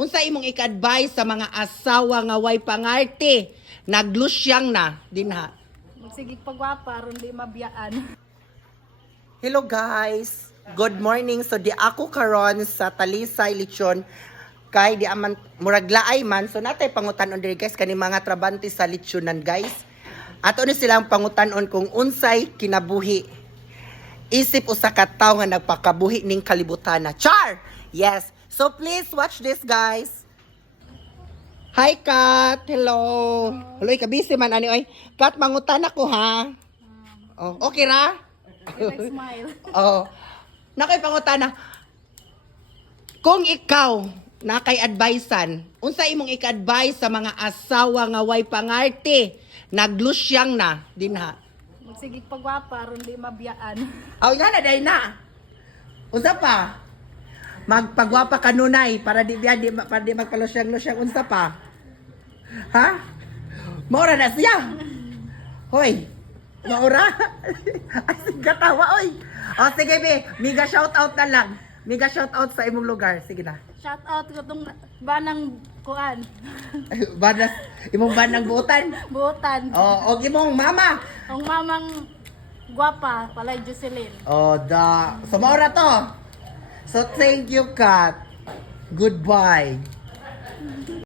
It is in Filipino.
Unsa imong ika-advise sa mga asawa nga way pangarte, naglusyang na dinha? Magsigig pagwapa aron di mabiyaan. Hello guys, good morning. So di ako karon sa Talisay Lechon kay di aman murag laay man. So natay pangutan-on diri guys kani mga trabante sa lechonan guys. Ato ni silang pangutan-on kung unsay kinabuhi isip usa ka tawo nga nagpakabuhi ning kalibutan na. Char! Yes. So please watch this guys. Hi Kat, hello. Hello, kabisi man ani oy. Kat, mangutan ako ha. Oh, okay ra? Smile. Oh. Nakay pangutana. Kung ikaw nakay advisean, unsa imong ika-advise sa mga asawa nga way pangarte, naglusyang na dinha? Magsigig pagwapa aron di mabiyaan. Aw yan na day na. Unsa pa? Magpagwapa kanunay para di para di magpalusyang-lusyang unsa pa? Ha? Maura na siya. Hoy. Maura. Ay sige tawa oy. O sige be, mega shout out na lang. Mega shout out sa imong lugar. Sige na. Shout out ko tong banang kuan. Banas imong banang buutan. Buotan. O imong mama. Ang mamang gwapa, palay Jocelyn. Oh, da. So maura to. So thank you, Kat. Goodbye.